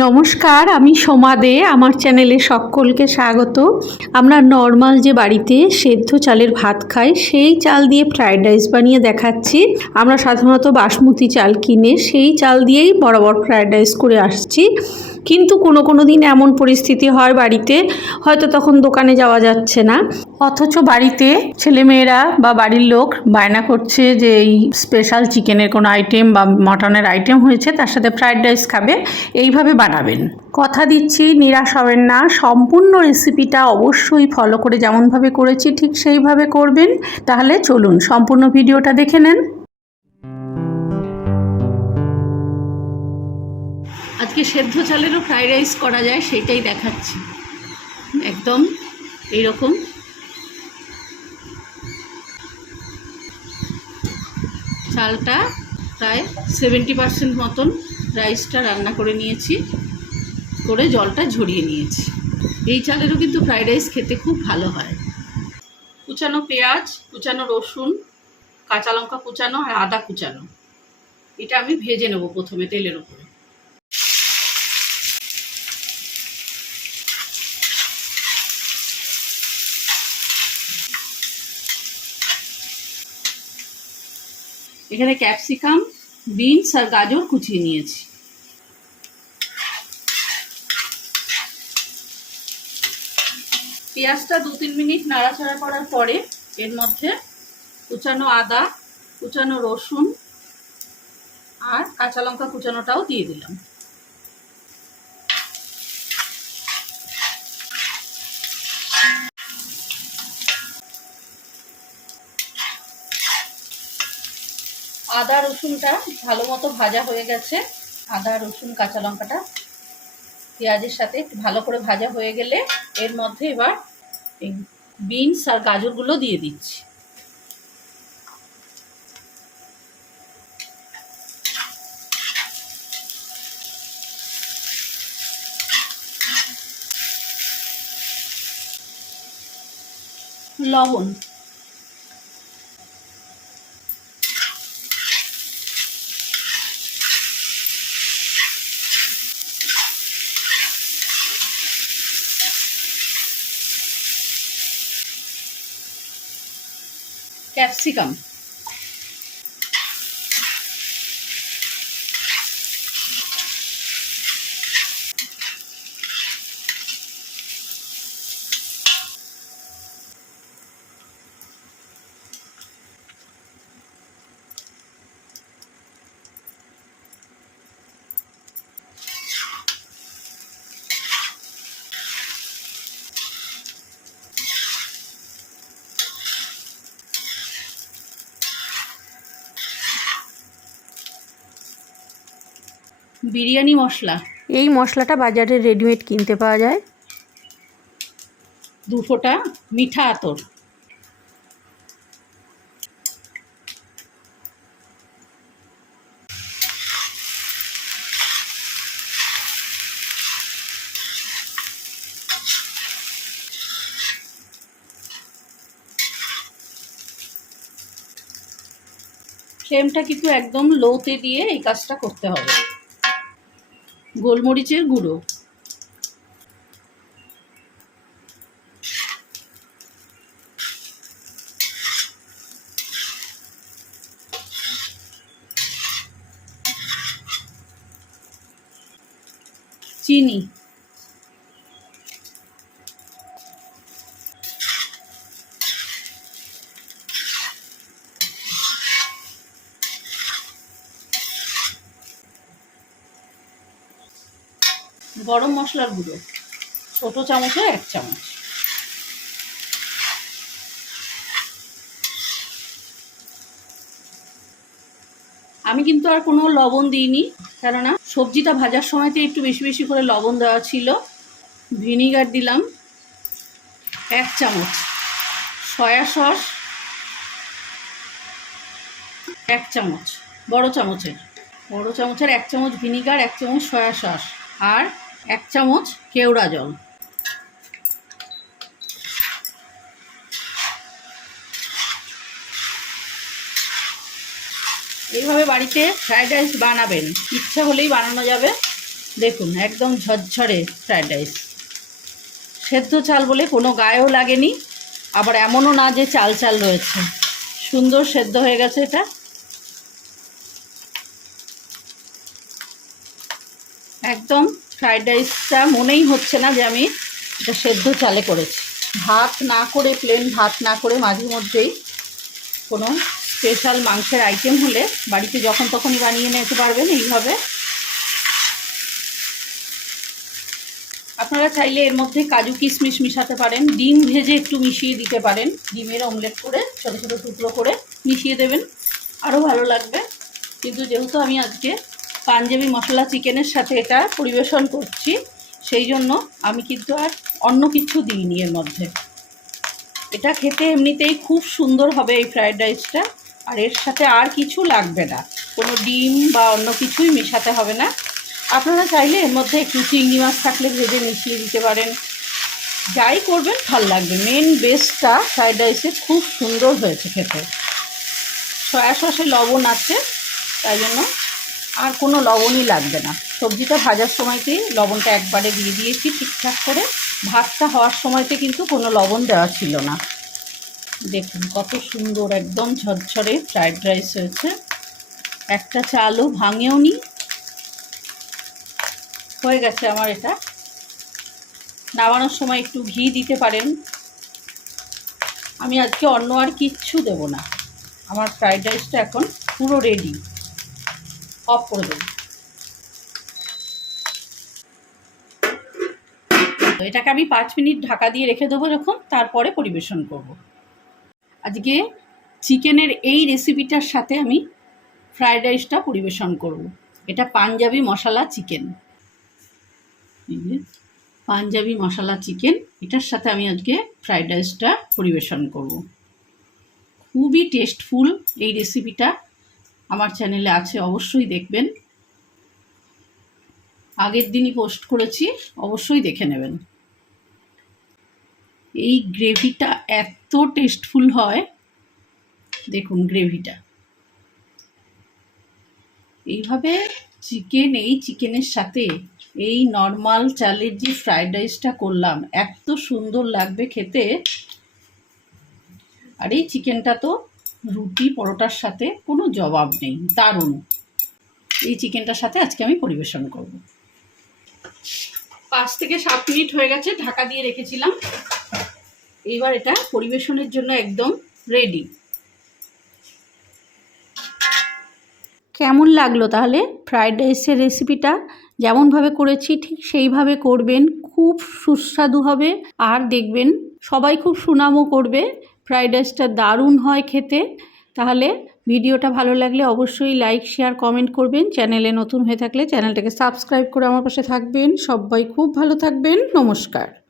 নমস্কার, আমি সোমা দে, আমার চ্যানেলে সকলকে স্বাগত। আমরা নর্মাল যে বাড়িতে সেদ্ধ চালের ভাত খাই, সেই চাল দিয়ে ফ্রায়েড রাইস বানিয়ে দেখাচ্ছি। আমরা সাধারণত বাসমতি চাল কিনে সেই চাল দিয়েই বরাবর ফ্রায়েড রাইস করে আসছি। কিন্তু কোনো কোনো দিন এমন পরিস্থিতি হয় বাড়িতে, হয়তো তখন দোকানে যাওয়া যাচ্ছে না। অথচ বাড়িতে ছেলেমেয়েরা বা বাড়ির লোক বায়না করছে যে এই স্পেশাল চিকেনের কোনো আইটেম বা মটনের আইটেম হয়েছে, তার সাথে ফ্রাইড রাইস খাবে, এইভাবে বানাবেন। কথা দিচ্ছি, নিরাশ হবেন না, সম্পূর্ণ রেসিপিটা অবশ্যই ফলো করে যেমনভাবে করেছি, ঠিক সেইভাবে করবেন। তাহলে চলুন, সম্পূর্ণ ভিডিওটা দেখে নেন। আজকে সেদ্ধ চালেরও ফ্রাইড রাইস করা যায় সেটাই দেখাচ্ছি। একদম এইরকম। চালটা প্রায় সেভেন্টি পার্সেন্ট মতন রাইসটা রান্না করে নিয়েছি, করে জলটা ঝরিয়ে নিয়েছি। এই চালেরও কিন্তু ফ্রাইড রাইস খেতে খুব ভালো হয়। কুচানো পেঁয়াজ, কুচানো রসুন, কাঁচা লঙ্কা কুচানো আর আদা কুচানো। এটা আমি ভেজে নেব প্রথমে তেলের উপরে এখানে ক্যাপসিকাম, বিনস আর গাজর কুচিয়ে নিয়েছি। পেঁয়াজটা দু তিন মিনিট নাড়াচাড়া করার পরে এর মধ্যে কুচানো আদা, কুচানো রসুন আর কাঁচা লঙ্কা কুচানোটাও দিয়ে দিলাম। আদা রসুনটা ভালো মতো ভাজা হয়ে গেছে। আদা, রসুন, কাঁচা লঙ্কাটা পেঁয়াজের সাথে ভালো করে ভাজা হয়ে গেলে এর মধ্যে এবার বিনস আর গাজরগুলো দিয়ে দিচ্ছি। লবণ। ক্যাপসিকাম বিরিয়ানি মশলা? এই মশলাটা বাজারে রেডিমেড কিনতে পাওয়া যায়। দু ফোঁটা মিঠা আতর। ফ্লেমটা কিন্তু একদম লোতে দিয়ে এই কাজটা করতে হবে। গোলমরিচের গুঁড়ো। গরম মশলার গুঁড়ো। ছোট চামচে এক চামচ। আমি কিন্তু আর কোনো লবণ দিইনি, কেননা সবজিটা ভাজার সময়তে একটু বেশি বেশি করে লবণ দেওয়া ছিল। ভিনিগার দিলাম, এক চামচ। সয়া সস, এক চামচ। বড় চামচের। বড় চামচের এক চামচ ভিনিগার, এক চামচ সয়া সস। আর এক চামচ কেওড়া জল। এইভাবে বাড়িতে ফ্রায়েড রাইস বানাবেন। ইচ্ছা হলেই বানানো যাবে। দেখুন, একদম ঝরঝরে ফ্রায়েড রাইস সেদ্ধ চাল বলে কোনো গায়েও লাগেনি। আবার এমনও না যে চাল চাল রয়েছে। সুন্দর সেদ্ধ হয়ে গেছে এটা। একদম ফ্রায়েড রাইসটা মনেই হচ্ছে না যে আমি এটা সেদ্ধ চালে করেছি। ভাত না করে প্লেন ভাত না করে মাঝে মধ্যেই কোনো স্পেশাল মাংসের আইটেম হলে বাড়িতে যখন তখনই বানিয়ে নিতে পারবেন এইভাবে। আপনারা চাইলে এর মধ্যে কাজু কিশমিশ মিশাতে পারেন, ডিম ভেজে একটু মিশিয়ে দিতে পারেন। ডিমের অমলেট করে ছোটো ছোটো টুকরো করে মিশিয়ে দেবেন। আরও ভালো লাগবে। কিন্তু যেহেতু আমি আজকে পাঞ্জাবি মশলা চিকেনের সাথে এটা পরিবেশন করছি। সেই জন্য আমি কিন্তু আর অন্য কিছু দিইনি এর মধ্যে। এটা খেতে এমনিতেই খুব সুন্দর হবে এই ফ্রায়েড রাইসটা, আর এর সাথে আর কিছু লাগবে না। কোনো ডিম বা অন্য কিছুই মেশাতে হবে না। আপনারা চাইলে এর মধ্যে একটু চিংড়ি মাছ থাকলে ভেজে মিশিয়ে দিতে পারেন। যাই করবেন, ভালো লাগবে। মেন বেসটা ফ্রায়েড রাইসের খুব সুন্দর হয়েছে খেতে। সয়া সসে লবণ আছে, তাই জন্য আর কোনো লবণই লাগবে না। সবজিটা ভাজার সময়তেই লবণটা একবারে দিয়ে দিয়েছি ঠিকঠাক করে। ভাতটা হওয়ার সময়তে কিন্তু কোনো লবণ দেওয়া ছিল না। দেখুন কত সুন্দর একদম ঝরঝরে ফ্রায়েড রাইস হয়েছে। একটা চালও ভাঙেও নি হয়ে গেছে আমার এটা। নামানোর সময় একটু ঘি দিতে পারেন। আমি আজকে অন্য আর কিচ্ছু দেব না। আমার ফ্রায়েড রাইসটা এখন পুরো রেডি অফ করে দেব এটাকে আমি পাঁচ মিনিট ঢাকা দিয়ে রেখে দেবো এরকম তারপরে পরিবেশন করব। আজকে চিকেনের এই রেসিপিটার সাথে আমি ফ্রায়েড রাইসটা পরিবেশন করব। এটা পাঞ্জাবি মশলা চিকেন পাঞ্জাবি মশলা চিকেন, এটার সাথে আমি আজকে ফ্রায়েড রাইসটা পরিবেশন করব। খুবই টেস্টফুল এই রেসিপিটা আমার চ্যানেলে আছে, অবশ্যই দেখবেন। আগের দিনই পোস্ট করেছি, অবশ্যই দেখে নেবেন। এই গ্রেভিটা এত টেস্টফুল হয়। দেখুন গ্রেভিটা এইভাবে চিকেন এই চিকেনের সাথে এই নর্মাল চালের যে ফ্রায়েড রাইসটা করলাম, এত সুন্দর লাগবে খেতে। আর এই চিকেনটা তো রুটি পরোটার সাথে কোনো জবাব নেই, দারুণ। এই চিকেনটার সাথে আজকে আমি পরিবেশন করব। পাঁচ থেকে সাত মিনিট হয়ে গেছে, ঢাকা দিয়ে রেখেছিলাম। এইবার এটা পরিবেশনের জন্য একদম রেডি কেমন লাগল তাহলে ফ্রায়েড রাইসের রেসিপিটা যেমনভাবে করেছি, ঠিক সেইভাবে করবেন। খুব সুস্বাদু হবে। আর দেখবেন, সবাই খুব সুনামও করবে। ফ্রায়েড রাইসটা দারুণ হয় খেতে। তাহলে ভিডিওটা ভালো লাগলে অবশ্যই লাইক শেয়ার কমেন্ট করবেন। চ্যানেলে নতুন হয়ে থাকলে চ্যানেলটাকে সাবস্ক্রাইব করে আমার পাশে থাকবেন। সবাই খুব ভালো থাকবেন। নমস্কার।